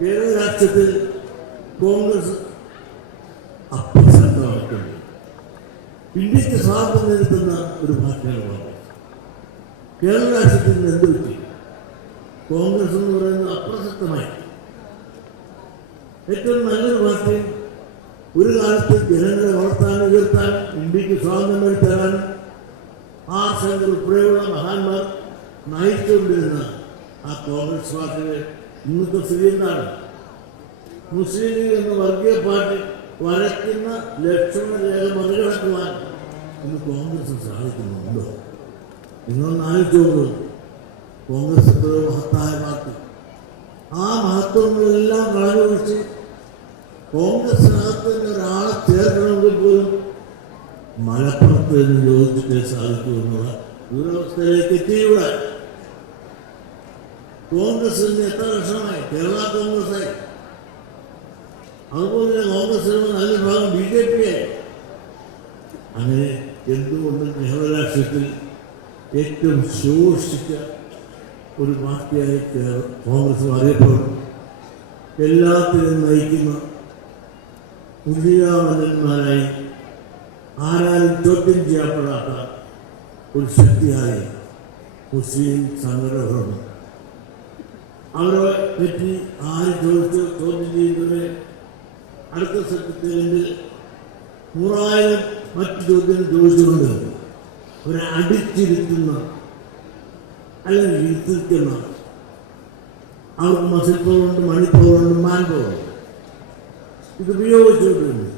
കേരള രാഷ്ട്രത്തിൽ കോൺഗ്രസ് അപ്രസക്തമായിട്ടുണ്ട് ഇന്ത്യയ്ക്ക് സ്വാതന്ത്ര്യം നേരിടുന്ന ഒരു പാർട്ടിയാണ് കേരള രാഷ്ട്രത്തിൽ നിന്ന് എന്ത് പറ്റി? കോൺഗ്രസ് എന്ന് പറയുന്നത് അപ്രസക്തമായി. ഏറ്റവും നല്ലൊരു പാർട്ടി ഒരു കാലത്ത് ജനങ്ങളെ വളർത്താൻ ഉയർത്താൻ ഇന്ത്യയ്ക്ക് സ്വാതന്ത്ര്യം തരാൻ ആ സംഘം ഉൾപ്പെടെയുള്ള മഹാന്മാർ നയിച്ചുകൊണ്ടിരുന്ന ആ കോൺഗ്രസ് പാർട്ടിയുടെ ഇന്നത്തെ സ്ഥിതി എന്താണ്? മുസ്ലിം ലീഗ് എന്ന വർഗീയ പാർട്ടി വരയ്ക്കുന്ന ലക്ഷണ രേഖ മറികടക്കുവാൻ ഇന്ന് കോൺഗ്രസ് സാധിക്കുന്നുണ്ടോ? നിങ്ങളൊന്ന് ആലോചിച്ചോളൂ കോൺഗ്രസ് എത്രയോ മഹത്തായ പാർട്ടി. ആ മഹത്വങ്ങളെല്ലാം കളഞ്ഞു വെച്ച് കോൺഗ്രസിനകത്ത് തന്നെ ഒരാളെ ചേർക്കണമെങ്കിൽ പോലും മലപ്പുറത്ത് നിന്ന് ചോദിച്ചിട്ടേ സാധിക്കൂ എന്നുള്ള ദുരവസ്ഥയിലേക്ക് എത്തിയൂടെ കോൺഗ്രസിന് എത്ര വർഷമായി കേരള കോൺഗ്രസായി. അതുപോലെ തന്നെ കോൺഗ്രസിന് നല്ല ഭാഗം ബി ജെ പി ആയി. അങ്ങനെ എന്തുകൊണ്ട് നെഹ്റു രാഷ്ട്രീയത്തിൽ ഏറ്റവും ശോഷിച്ച ഒരു പാർട്ടിയായി കോൺഗ്രസ് അറിയപ്പെടുന്നു എല്ലാത്തിനും നയിക്കുന്ന ഉദയാമലന്മാരായി ആരാലും ചോദ്യം ചെയ്യപ്പെടാത്ത ഒരു ശക്തിയായി മുസ്ലിം സംഘടനകളുണ്ട് അവരെ പറ്റി ആര് ചോദിച്ചു ചോദ്യം ചെയ്യുന്നത് അടുത്ത സെക്രട്ടറിയിൽ നൂറായിരം മറ്റു ചോദ്യം ചോദിച്ചുകൊണ്ട് അവരെ അടിച്ചിരുത്തുന്ന അല്ലെങ്കിൽ ഇരുത്തിക്കുന്ന അവർക്ക് മസിൽ പവറുണ്ട് മണിപ്പവറുണ്ട് മാൻ പവറുണ്ട് ഇത് ഉപയോഗിച്ചുകൊണ്ടിരുന്നു.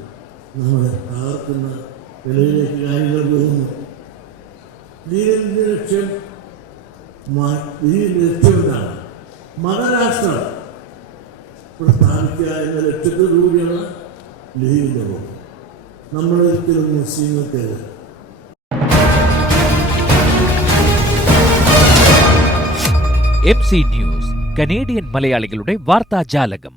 നമ്മളെ തകർക്കുന്ന നിലയിലേക്ക് കാര്യങ്ങൾ പോകുന്നു. ദീനിന്റെ ലക്ഷ്യം മ- ലക്ഷ്യം എന്താണ്? മതരാഷ്ട്രം പ്രസ്ഥാനിക്കുക എന്ന ലക്ഷ്യത്തോടു കൂടിയാണ് ലീഗിന്റെ പോകും നമ്മളൊരിക്കലും മുസ്ലിങ്ങൾക്കല്ല എം സി ന്യൂസ് കനേഡിയൻ മലയാളികളുടെ വാർത്താജാലകം